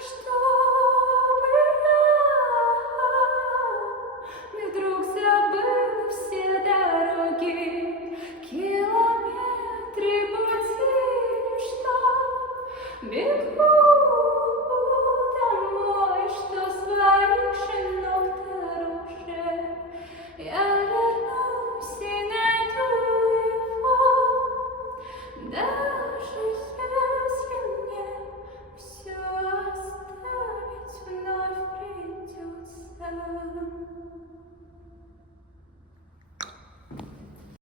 чтобы я вдруг забыла все дороги, километры пути, что бегу домой, что своих же ног дороже. Я вернусь и найду его, даже если мне все оставить вновь придется.